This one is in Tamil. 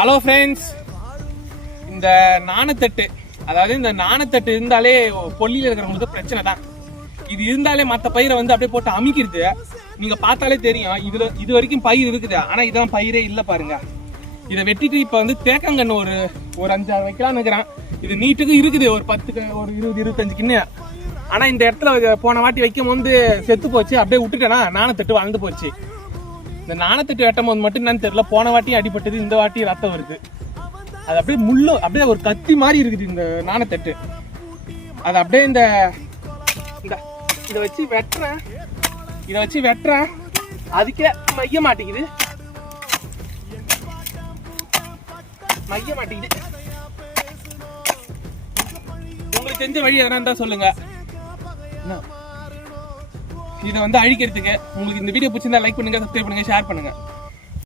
ஹலோ ஃப்ரெண்ட்ஸ் இந்த நாணத்தட்டு அதாவது இந்த நாணத்தட்டு இருந்தாலே பொல்லியில் இருக்கிறவங்களுக்கு பிரச்சனை தான். இது இருந்தாலே மற்ற பயிரை வந்து அப்படியே போட்டு அமிக்கிறது நீங்க பார்த்தாலே தெரியும் இதுல இது வரைக்கும் பயிர் இருக்குது. ஆனா இதான் பயிரே இல்லை பாருங்க. இதை வெட்டிட்டு இப்போ வந்து தேக்கங்கன்னு ஒரு ஒரு அஞ்சாறு வைக்கலாம்னு இருக்கிறான் இது நீட்டுக்கு இருக்குது ஒரு பத்து ஒரு இருபது இருபத்தஞ்சு கிண்ணு. ஆனா இந்த இடத்துல போன வாட்டி வைக்கும் வந்து செத்து போச்சு. அப்படியே விட்டுட்டேனா நாணத்தட்டு வளர்ந்து போச்சு. இந்த நாணத்தட்டு வெட்டும் போது மட்டும் என்னன்னு தெரியல. போன வாட்டி அடிபட்டது இந்த வாட்டி ரத்தம் வருது. அது அப்படியே முள்ளு அப்படியே ஒரு கத்தி மாதிரி இருக்குது இந்த நாணத்தட்டு அது அப்படியே இந்த இந்த இதை வச்சு வெட்டுறேன். இதை வச்சு வெட்டுறேன். அதுக்கே மைய மாட்டேங்குது மைய மாட்டேங்குது உங்களுக்கு தெரிஞ்ச வழி எதனா இருந்தா சொல்லுங்க. என்ன? இதை வந்து அழிக்கிறதுக்கு உங்களுக்கு இந்த வீடியோ பிடிச்சிருந்தா லைக் பண்ணுங்க சப்ஸ்கிரைப் பண்ணுங்க ஷேர் பண்ணுங்க.